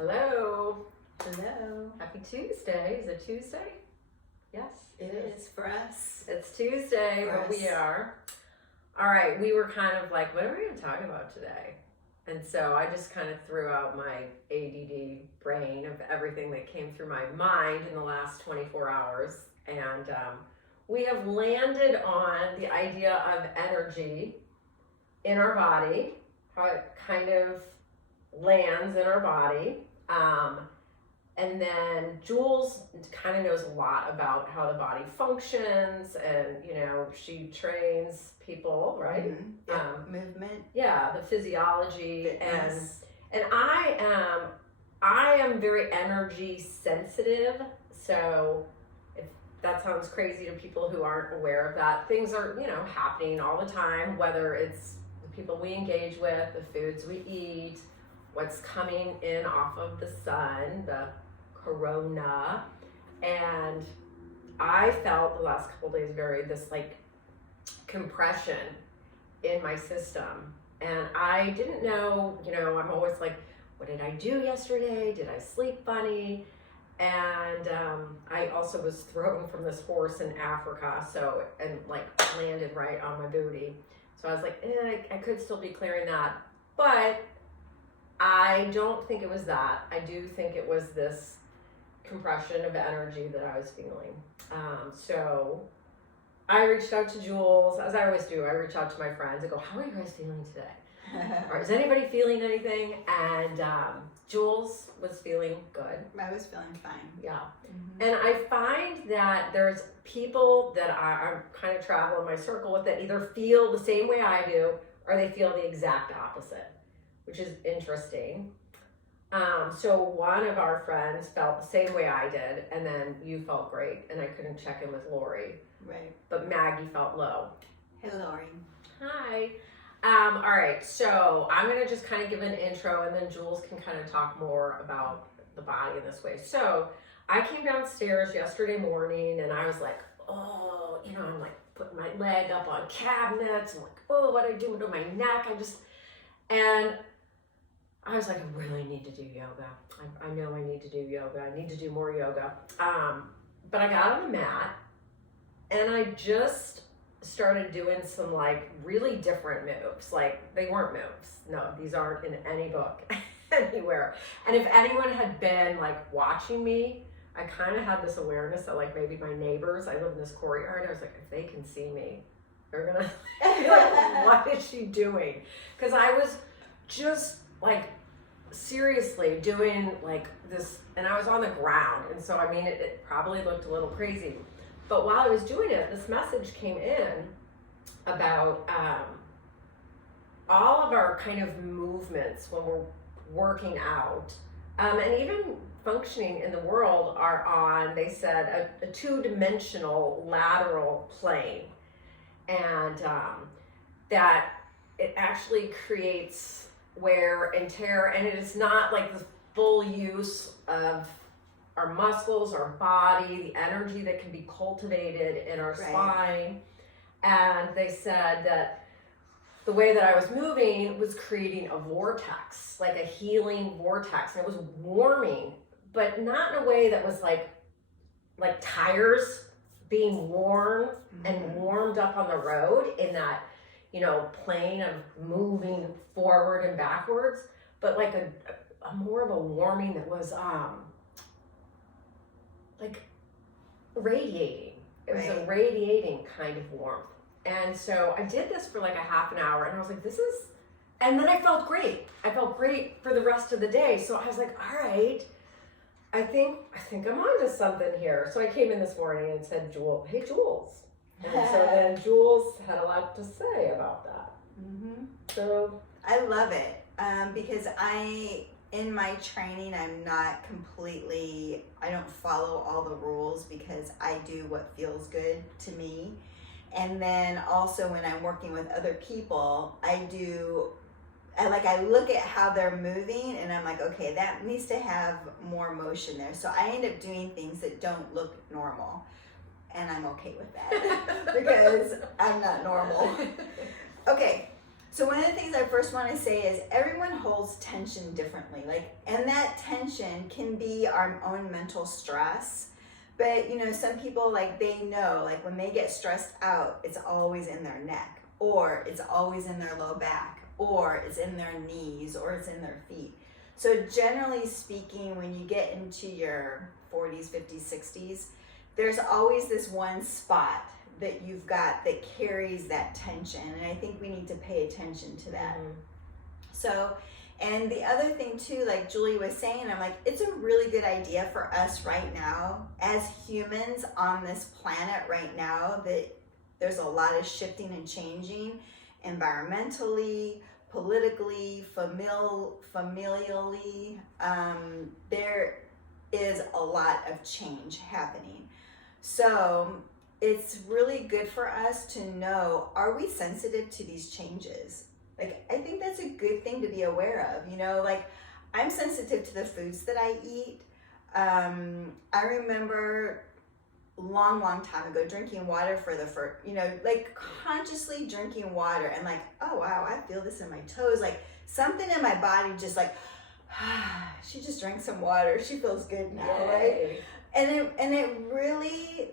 Hello. Hello. Happy Tuesday. Is it Tuesday? Yes, It is for us. It's Tuesday, For but us. we are. All right, we were kind of like, what are we going to talk about today? And so I just kind of threw out my ADD brain of everything that came through my mind in the last 24 hours. And we have landed on the idea of energy in our body, how it kind of lands in our body. And then Jules kind of knows a lot about how the body functions, and she trains people, right? Mm-hmm. Yep. Movement. Yeah, the physiology. Fitness. And I am very energy sensitive. So if that sounds crazy to people who aren't aware of that, things are happening all the time, whether it's the people we engage with, the foods we eat, what's coming in off of the sun, the corona. And I felt the last couple of days this like compression in my system, and I didn't know, I'm always like, what did I do yesterday? Did I sleep funny? And I also was thrown from this horse in Africa, and landed right on my booty. So I was like, I could still be clearing that, but I don't think it was that. I do think it was this compression of energy that I was feeling. So I reached out to Jules, as I always do. I reach out to my friends. I go, how are you guys feeling today? Or is anybody feeling anything? And Jules was feeling good. I was feeling fine. Yeah. Mm-hmm. And I find that there's people that I kind of travel in my circle with that either feel the same way I do, or they feel the exact opposite, which is interesting. So one of our friends felt the same way I did, and then you felt great, and I couldn't check in with Laurie. Right. But Maggie felt low. Hey, Laurie. Hi. All right, so I'm going to just kind of give an intro, and then Jules can kind of talk more about the body in this way. So I came downstairs yesterday morning, and I was like, oh, I'm like putting my leg up on cabinets. I'm like, oh, what do I do to my neck? And I was like, I really need to do yoga. I know I need to do yoga. I need to do more yoga. But I got on the mat, and I just started doing some really different moves. They weren't moves. No, these aren't in any book anywhere. And if anyone had been watching me, I kind of had this awareness that maybe my neighbors, I live in this courtyard, I was like, if they can see me, they're gonna be like, what is she doing? Because I was just seriously doing this, and I was on the ground, and so it probably looked a little crazy, but while I was doing it, this message came in about all of our kind of movements when we're working out, and even functioning in the world are on, they said, a two-dimensional lateral plane, and that it actually creates wear and tear, and it is not the full use of our muscles, our body, the energy that can be cultivated in our spine. And they said that the way that I was moving was creating a vortex, a healing vortex, and it was warming, but not in a way that was like tires being worn and warmed up on the road in that plane of moving forward and backwards, but a more of a warming that was radiating. It was a radiating kind of warmth. And so I did this for a half an hour, and I was like, and then I felt great. I felt great for the rest of the day. So I was like, all right, I think I'm onto something here. So I came in this morning and said, hey, Jules. And so then Jules had a lot to say about that. Mm-hmm. So I love it because in my training, I don't follow all the rules because I do what feels good to me. And then also when I'm working with other people, I look at how they're moving, and I'm like, okay, that needs to have more motion there. So I end up doing things that don't look normal. And I'm okay with that because I'm not normal. Okay, So one of the things I first want to say is everyone holds tension differently. And that tension can be our own mental stress. But, some people, they know, when they get stressed out, it's always in their neck, or it's always in their low back, or it's in their knees, or it's in their feet. So generally speaking, when you get into your 40s, 50s, 60s, there's always this one spot that you've got that carries that tension. And I think we need to pay attention to that. Mm-hmm. So, and the other thing too, like Julie was saying, I'm like, it's a really good idea for us right now as humans on this planet right now, that there's a lot of shifting and changing environmentally, politically, familially. There is a lot of change happening. So it's really good for us to know, are we sensitive to these changes? I think that's a good thing to be aware of, I'm sensitive to the foods that I eat. I remember long time ago drinking water for the first, consciously drinking water and oh wow, I feel this in my toes, something in my body just she just drank some water, she feels good now. Yay. Right? And it really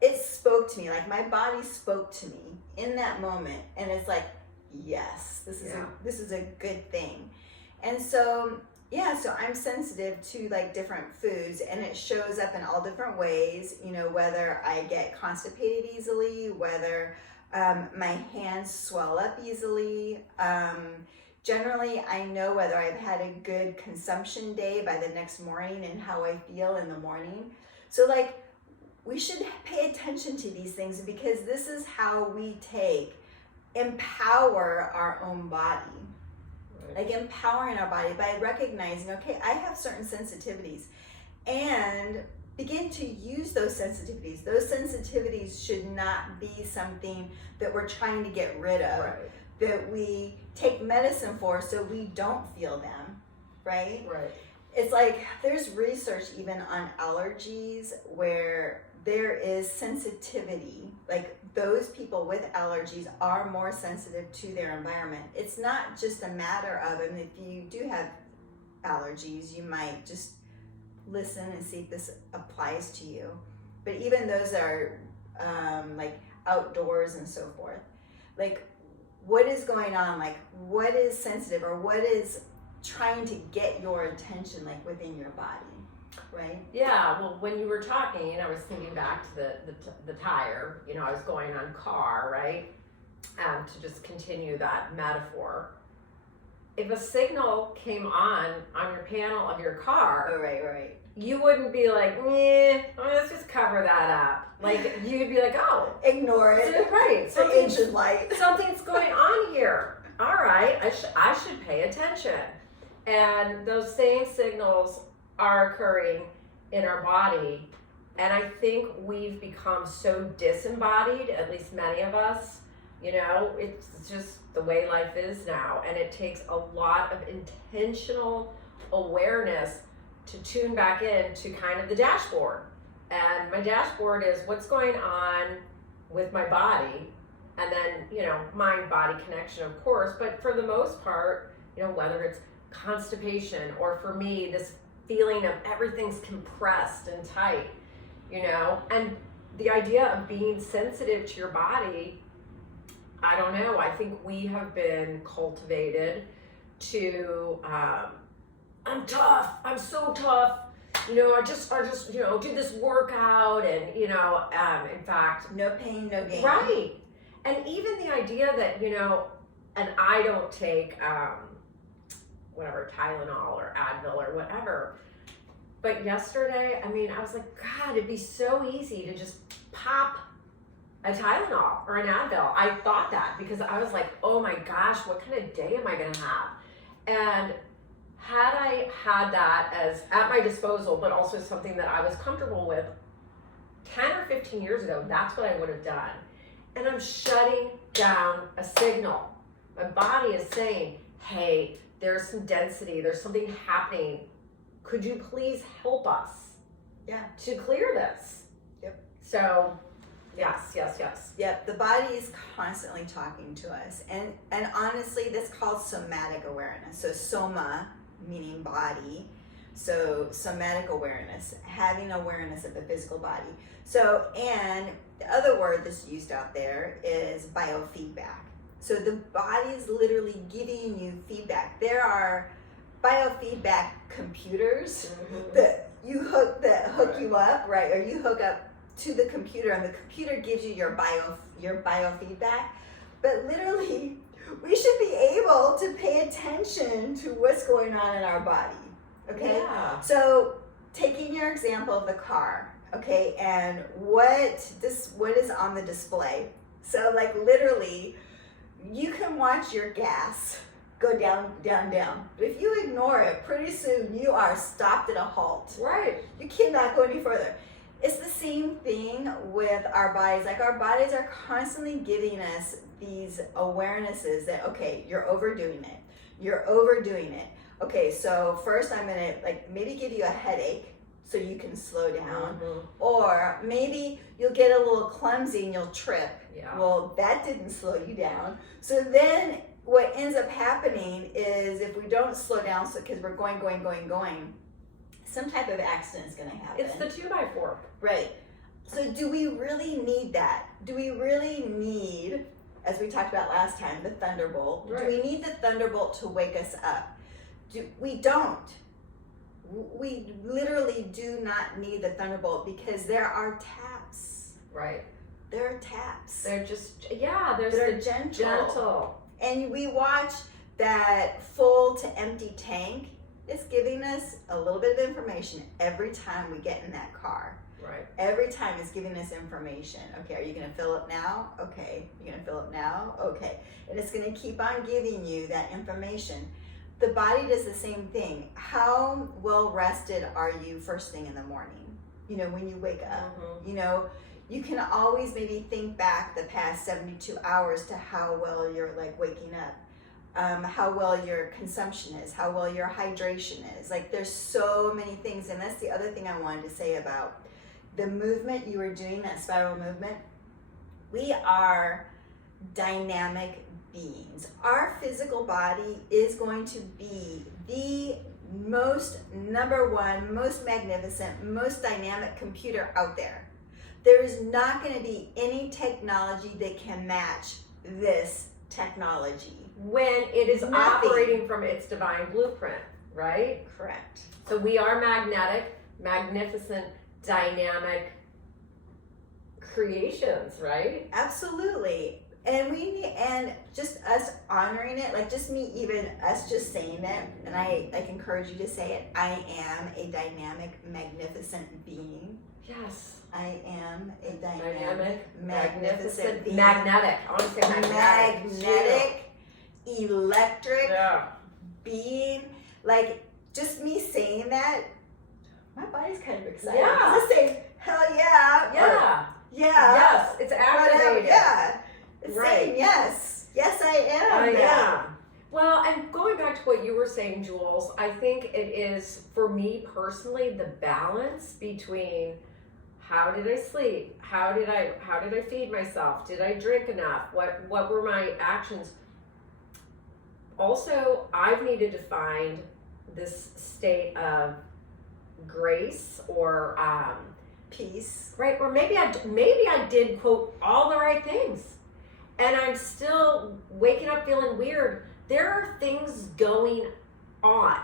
it spoke to me, my body spoke to me in that moment, and it's yes, this is a good thing. And so so I'm sensitive to different foods, and it shows up in all different ways, whether I get constipated easily, whether my hands swell up easily. Generally, I know whether I've had a good consumption day by the next morning and how I feel in the morning. So we should pay attention to these things, because this is how we empower our own body. Empowering our body by recognizing, okay, I have certain sensitivities, and begin to use those sensitivities. Those sensitivities should not be something that we're trying to get rid of, right, that we take medicine for so we don't feel them, right? Right. It's there's research even on allergies where there is sensitivity. Those people with allergies are more sensitive to their environment. It's not just a matter of, and if you do have allergies, you might just listen and see if this applies to you. But even those that are outdoors and so forth, what is going on? What is sensitive, or what is trying to get your attention within your body? Right? Yeah, well, when you were talking, I was thinking back to the tire, I was going on car, right? To just continue that metaphor. If a signal came on your panel of your car, oh, right, you wouldn't be let's just cover that up. You'd be oh, ignore it. Right. Engine light. Something's going on here. All right, I should pay attention. And those same signals are occurring in our body, and I think we've become so disembodied, at least many of us, it's just the way life is now, and it takes a lot of intentional awareness to tune back in to kind of the dashboard. And my dashboard is what's going on with my body, and then mind-body connection, of course, but for the most part, whether it's constipation, or for me, this feeling of everything's compressed and tight, and the idea of being sensitive to your body, I don't know, I think we have been cultivated to, I'm tough, I'm so tough, I just do this workout, and, in fact, no pain, no gain. Right. And even the idea that, and I don't take, whatever, Tylenol or Advil or whatever. But yesterday, I was God, it'd be so easy to just pop a Tylenol or an Advil. I thought that because I was oh my gosh, what kind of day am I gonna have? And had I had that as at my disposal, but also something that I was comfortable with 10 or 15 years ago, that's what I would have done. And I'm shutting down a signal. My body is saying, hey, there's some density, there's something happening. Could you please help us to clear this? Yep. So Yes, yes, yes. Yep, the body is constantly talking to us. And honestly, that's called somatic awareness. So soma, meaning body. So somatic awareness, having awareness of the physical body. So, and the other word that's used out there is biofeedback. So the body is literally giving you feedback. There are biofeedback computers that hook you up, right? Or you hook up to the computer, and the computer gives you your biofeedback. But literally, we should be able to pay attention to what's going on in our body. Okay? Yeah. So taking your example of the car, okay, and what is on the display. So like literally, you can watch your gas go down, down, down. But if you ignore it, pretty soon you are stopped at a halt. Right. You cannot go any further. It's the same thing with our bodies. Like our bodies are constantly giving us these awarenesses that, okay, you're overdoing it. You're overdoing it. Okay, so first I'm gonna like maybe give you a headache so you can slow down. Or maybe you'll get a little clumsy and you'll trip. Yeah. Well, that didn't slow you down. So then what ends up happening is if we don't slow down, so because we're going, some type of accident is going to happen. It's the 2x4. Right. So do we really need that? Do we really need, as we talked about last time, the thunderbolt? Right. Do we need the thunderbolt to wake us up? We don't. We literally do not need the thunderbolt because there are taps. Right. There are taps. They're just, yeah, They're gentle. And we watch that full to empty tank. It's giving us a little bit of information every time we get in that car. Right. Every time it's giving us information. Okay, are you going to fill up now? Okay. You're going to fill up now? Okay. And it's going to keep on giving you that information. The body does the same thing. How well rested are you first thing in the morning? You know, when you wake up, you know, you can always maybe think back the past 72 hours to how well you're like waking up, how well your consumption is, how well your hydration is. Like there's so many things. And that's the other thing I wanted to say about the movement you were doing, that spiral movement. We are dynamic beings. Our physical body is going to be the most number one, most magnificent, most dynamic computer out there. There is not going to be any technology that can match this technology. When it is Nothing. operating from its divine blueprint, right? Correct. So we are magnetic, magnificent, dynamic creations, right? Absolutely. And we need, and just us honoring it, like just me, even us just saying it, and I like encourage you to say it. I am a dynamic, magnificent being. Yes. I am a dynamic, magnificent magnificent being. Magnetic. I want to say magnetic. Magnetic, electric Yeah. being. Like just me saying that, my body's kind of excited. Yeah. Just saying, hell yeah. Yeah. Or, yeah. Yes. It's Whatever, activated. yeah. It's Right. saying yes. Yes, I am. I that. am. Well, and going back to what you were saying, Jules, I think it is, for me personally, the balance between how did I sleep? How did I feed myself? Did I drink enough? What were my actions? Also, I've needed to find this state of grace or Peace. right, or maybe I did quote all the right things, and I'm still waking up feeling weird. There are things going on,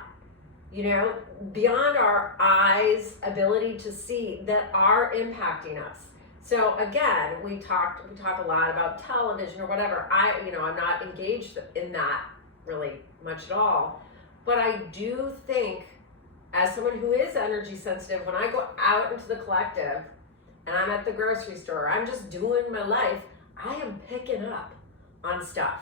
you know, beyond our eyes' ability to see that are impacting us. So again, we talk a lot about television or whatever. I'm not engaged in that really much at all. But I do think, as someone who is energy sensitive, when I go out into the collective and I'm at the grocery store, I'm just doing my life, I am picking up on stuff.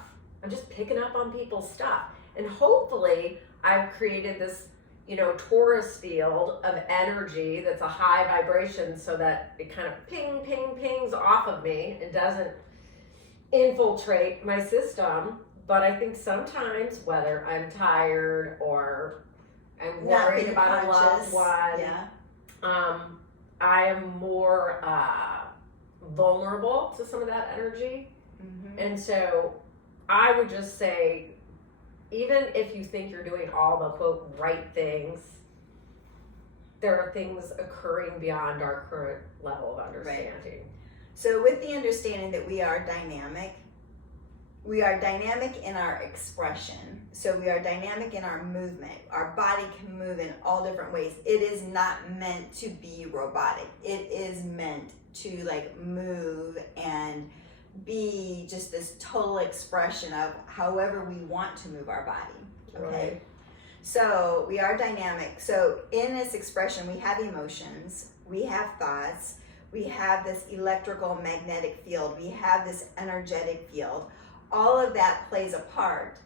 I'm just picking up on people's stuff. And hopefully I've created this, torus field of energy that's a high vibration so that it kind of pings off of me and doesn't infiltrate my system. But I think sometimes, whether I'm tired or I'm worried about a loved one, Yeah. I am more vulnerable to some of that energy. Mm-hmm. And so I would just say, even if you think you're doing all the quote right things, there are things occurring beyond our current level of understanding. Right. So with the understanding that we are dynamic in our expression. So we are dynamic in our movement. Our body can move in all different ways. It is not meant to be robotic. It is meant to like move and be just this total expression of however we want to move our body. Okay. Right. So we are dynamic. So in this expression, we have emotions, we have thoughts, we have this electrical magnetic field, we have this energetic field. All of that plays a part.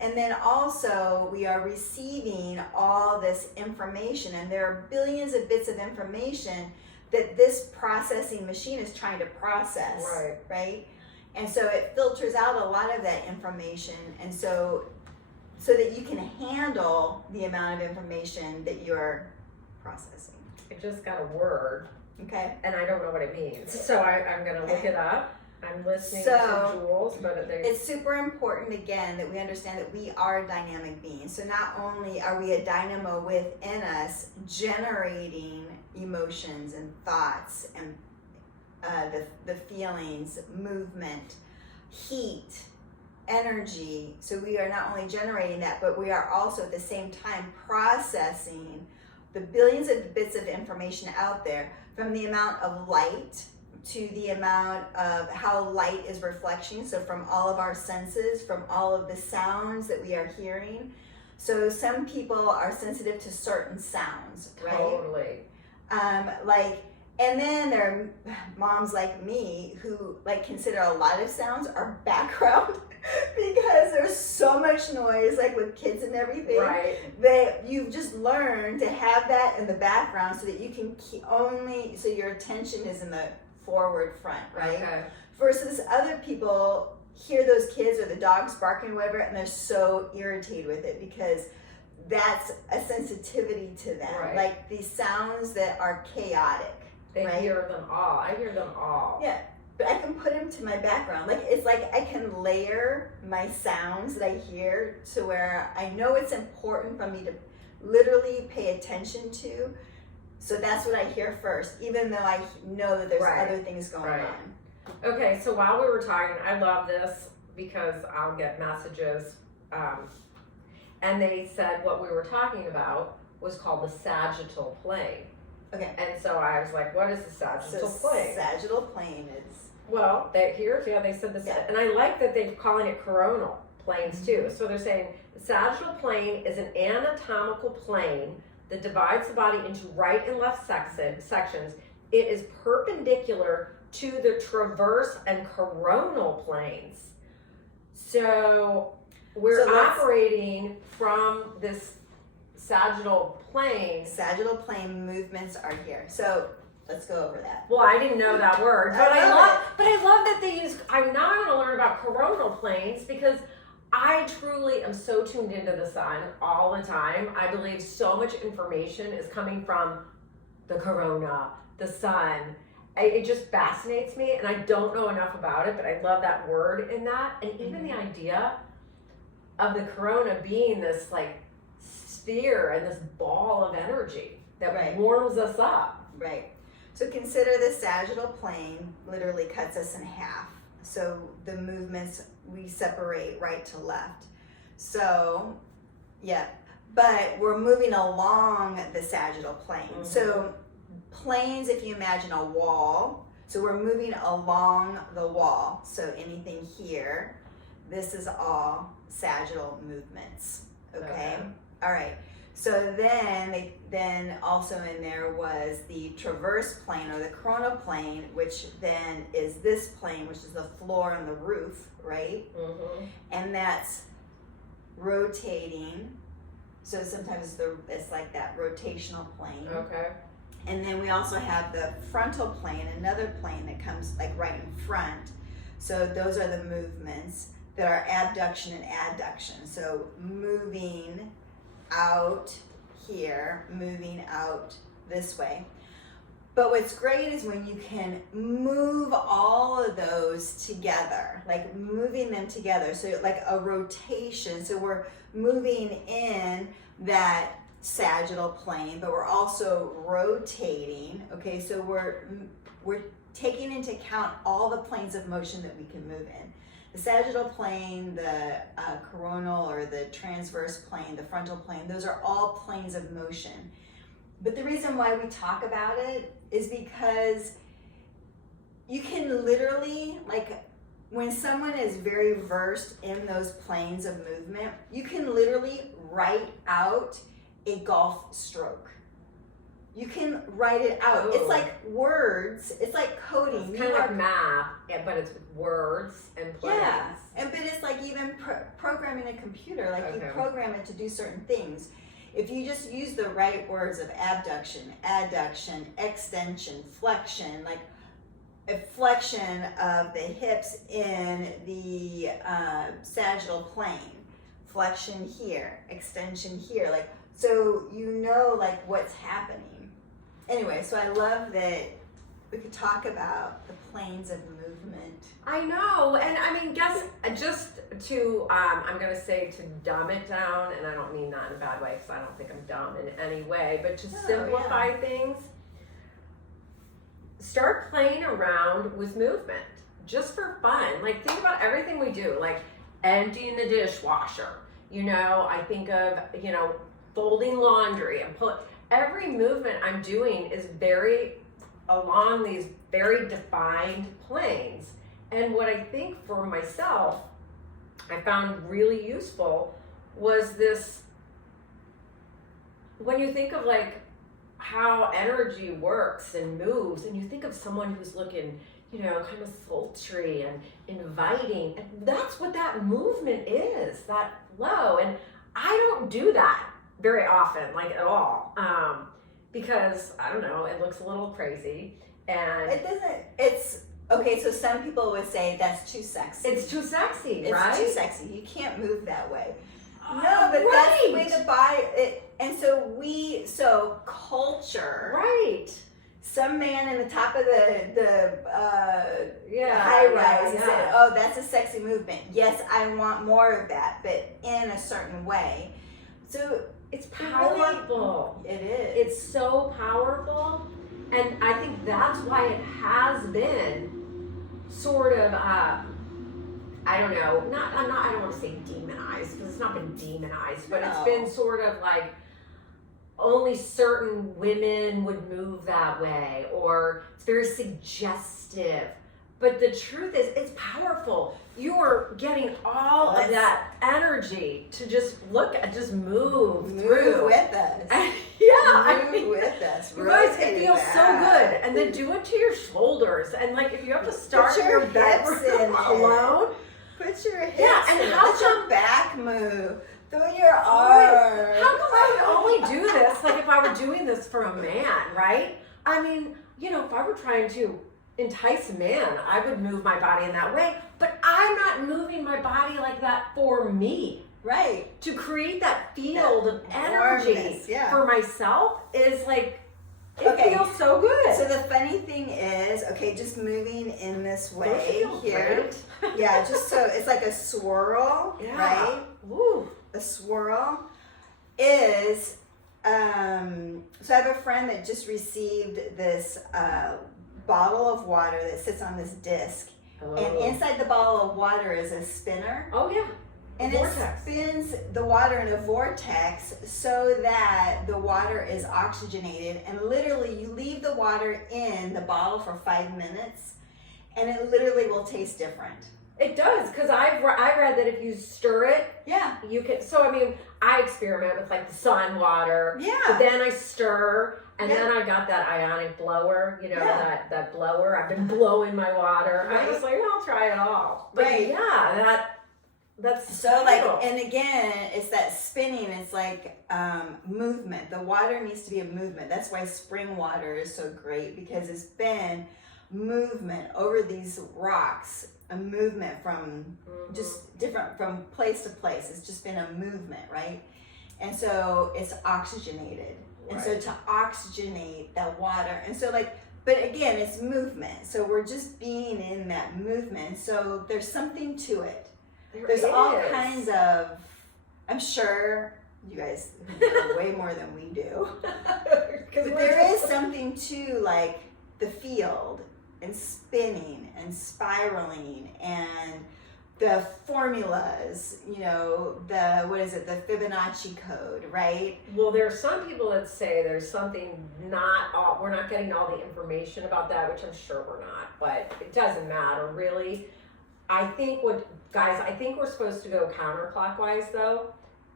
And then also we are receiving all this information, and there are billions of bits of information that this processing machine is trying to process, right? And so it filters out a lot of that information, and so that you can handle the amount of information that you're processing. I just got a word, okay, and I don't know what it means, so I'm going to look it up. I'm listening to Jules, but it's super important again that we understand that we are dynamic beings. So not only are we a dynamo within us generating emotions and thoughts and the feelings, movement, heat, energy. So we are not only generating that, but we are also at the same time processing the billions of bits of information out there, from the amount of light to the amount of how light is reflecting. So from all of our senses, from all of the sounds that we are hearing. So some people are sensitive to certain sounds, right? Totally. And then there are moms like me who like consider a lot of sounds are background because there's so much noise, like with kids and everything. Right. That you've just learned to have that in the background so that you can so your attention is in the forward front, right? Okay. Versus other people hear those kids or the dogs barking or whatever, and they're so irritated with it because that's a sensitivity to them. Right. Like these sounds that are chaotic. They right? hear them all. I hear them all. Yeah, but I can put them to my background. Like it's like I can layer my sounds that I hear to where I know it's important for me to literally pay attention to. So that's what I hear first, even though I know that there's other things going on. Okay, so while we were talking, I love this because I'll get messages, and they said what we were talking about was called the sagittal plane. Okay. And so I was like, what is the sagittal plane? Sagittal plane is... Well, they said this, and I like that they're calling it coronal planes too. So they're saying the sagittal plane is an anatomical plane that divides the body into right and left sections. It is perpendicular to the transverse and coronal planes. So we're operating from this sagittal plane. Sagittal plane movements are here. So let's go over that. Well, I didn't know that word, but I love that they use. I'm now going to learn about coronal planes because I truly am so tuned into the sun all the time. I believe so much information is coming from the corona, the sun. It just fascinates me, and I don't know enough about it, but I love that word in that. And even the idea of the corona being this like sphere and this ball of energy that warms us up. Right. So consider the sagittal plane literally cuts us in half. So the movements, we separate right to left. So, yeah, but we're moving along the sagittal plane. So planes, if you imagine a wall, so we're moving along the wall. So anything here, this is all sagittal movements, okay? All right. So then also in there was the transverse plane or the coronal plane, which then is this plane, which is the floor and the roof, right? And that's rotating. So sometimes it's like that rotational plane. Okay. And then we also have the frontal plane, another plane that comes like right in front. So those are the movements that are abduction and adduction. So moving out here, moving out this way. But what's great is when you can move all of those together, like moving them together. So like a rotation. So we're moving in that sagittal plane, but we're also rotating. Okay, so we're taking into account all the planes of motion that we can move in. The sagittal plane, the coronal or the transverse plane, the frontal plane, those are all planes of motion. But the reason why we talk about it is because you can literally, like when someone is very versed in those planes of movement, you can literally write out a golf stroke. You can write it out. Oh. It's like words. It's like coding. It's kind of like math, but it's with words and planes. Yeah, but it's like even programming a computer. Like you program it to do certain things. If you just use the right words of abduction, adduction, extension, flexion, like a flexion of the hips in the sagittal plane, flexion here, extension here, like, so you know like what's happening. Anyway, so I love that we could talk about the planes of movement. I know, and I mean, guess just to, I'm going to say to dumb it down, and I don't mean that in a bad way because I don't think I'm dumb in any way, but to simplify things, start playing around with movement just for fun. Like think about everything we do, like emptying the dishwasher. You know, I think of, you know, folding laundry and every movement I'm doing is very along these very defined planes. And what I think for myself, I found really useful was this, when you think of like how energy works and moves, and you think of someone who's looking, you know, kind of sultry and inviting, and that's what that movement is, that flow. And I don't do that very often, like at all, because I don't know, it looks a little crazy. And it doesn't, it's, okay, so some people would say that's too sexy. It's too sexy, it's right? It's too sexy. You can't move that way. No, but that's the way the body, and so culture. Right. Some man in the top of the high rise said, oh, that's a sexy movement. Yes, I want more of that, but in a certain way. So it's powerful. It is. It's so powerful. And I think that's why it has been sort of, I don't know, I don't want to say demonized, because it's not been demonized, but it's been sort of like only certain women would move that way, or it's very suggestive. But the truth is, it's powerful. You are getting all of that energy to just move through. With us. Move with us. You guys, it feels so good. And then do it to your shoulders. And like, if you have to start your bedroom alone, put your hips and how let your back move. Throw your arms. How come I would only do this, like if I were doing this for a man, right? I mean, you know, if I were trying to entice a man, I would move my body in that way, but I'm not moving my body like that for me. Right. To create that field of energy for myself is like, it feels so good. So the funny thing is, just moving in this way here. Great. Just so it's like a swirl, right? Woo. A swirl is, so I have a friend that just received this bottle of water that sits on this disc. Oh. And inside the bottle of water is a spinner. Oh, yeah. And it spins the water in a vortex so that the water is oxygenated. And literally, you leave the water in the bottle for 5 minutes, and it literally will taste different. It does, because I read that if you stir it, you can. So I mean, I experiment with like the sun water. Yeah. But then I stir, and then I got that ionic blower. You know, that blower. I've been blowing my water. Right. I was like, I'll try it all. But that's so like, and again, it's that spinning. It's like movement. The water needs to be a movement. That's why spring water is so great, because it's been movement over these rocks. A movement from just different, from place to place. It's just been a movement, right? And so it's oxygenated. And so to oxygenate that water, and so like But again, it's movement. So we're just being in that movement. So there's something to it. There's all kinds of, I'm sure you guys know way more than we do. But there is something to like the field and spinning and spiraling and the formulas, you know, the Fibonacci code, right? Well, there are some people that say there's something we're not getting all the information about that, which I'm sure we're not, but it doesn't matter really. I think we're supposed to go counterclockwise though,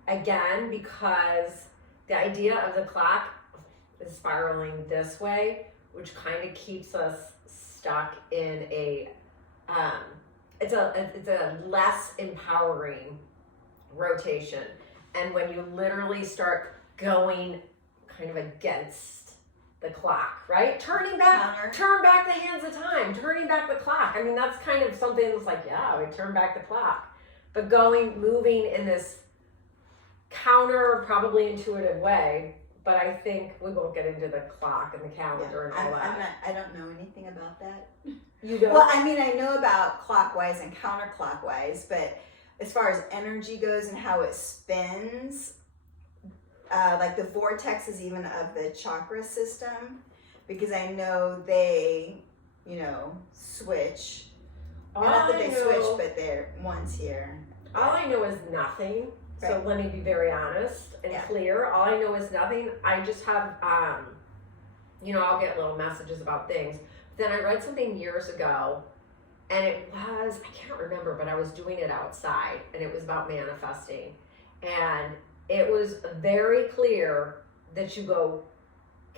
again, because the idea of the clock is spiraling this way, which kind of keeps us stuck in a, it's a less empowering rotation. And when you literally start going kind of against the clock, right? Turn back the hands of time, turning back the clock. I mean, that's kind of something that's like, yeah, we turn back the clock. But moving in this counter, probably intuitive way. But I think we won't get into the clock and the calendar and all that. I don't know anything about that. You don't? Well, I mean, I know about clockwise and counterclockwise, but as far as energy goes and how it spins, like the vortexes even of the chakra system, because I know they, you know, switch. Not that they switch, but one's here. All I know is nothing. So let me be very honest and clear. All I know is nothing. I just have, you know, I'll get little messages about things. Then I read something years ago, and it was, I can't remember, but I was doing it outside, and it was about manifesting. And it was very clear that you go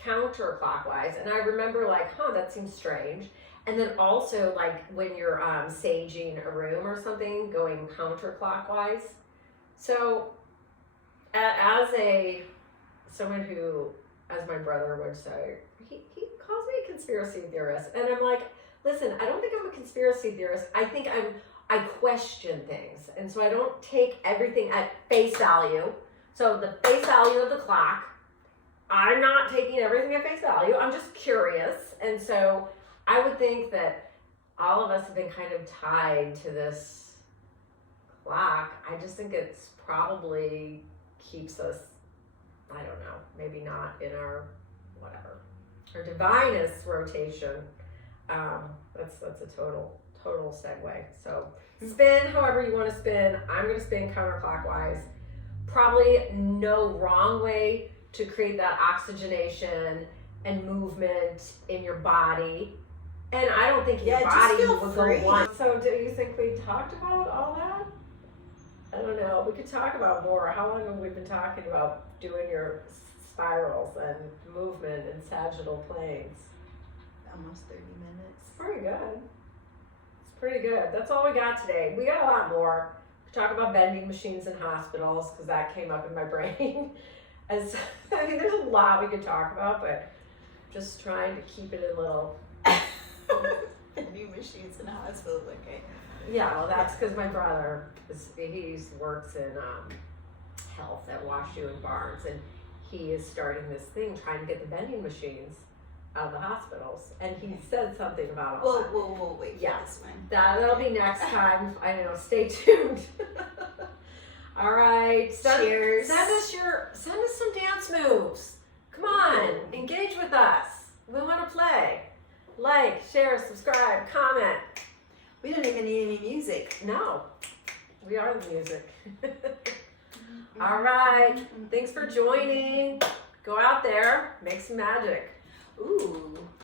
counterclockwise. And I remember like, that seems strange. And then also like when you're saging a room or something, going counterclockwise. So, as someone who, as my brother would say, he calls me a conspiracy theorist, and I'm like, listen, I don't think I'm a conspiracy theorist. I think I question things, and so I don't take everything at face value. So the face value of the clock, I'm not taking everything at face value. I'm just curious, and so I would think that all of us have been kind of tied to this clock. I just think it's probably keeps us, I don't know, maybe not in our divinest rotation. That's a total segue. So spin however you want to spin. I'm going to spin counterclockwise. Probably no wrong way to create that oxygenation and movement in your body. And I don't think your body would go one. So do you think we talked about all that? I don't know. We could talk about more. How long have we been talking about doing your spirals and movement and sagittal planes? Almost 30 minutes. It's pretty good. It's pretty good. That's all we got today. We got a lot more. We could talk about vending machines in hospitals because that came up in my brain. I mean, there's a lot we could talk about, but just trying to keep it in little. Vending machines in hospitals, okay. Yeah, well, that's because my brother works in health at WashU and Barnes, and he is starting this thing trying to get the vending machines out of the hospitals, and he said something about all that. We'll wait for this one. That'll be next time. I know. Stay tuned. All right. Cheers. Send us some dance moves. Come on, engage with us. We want to play. Like, share, subscribe, comment. We don't even need any music. No, we are the music. All right. Thanks for joining. Go out there, make some magic. Ooh.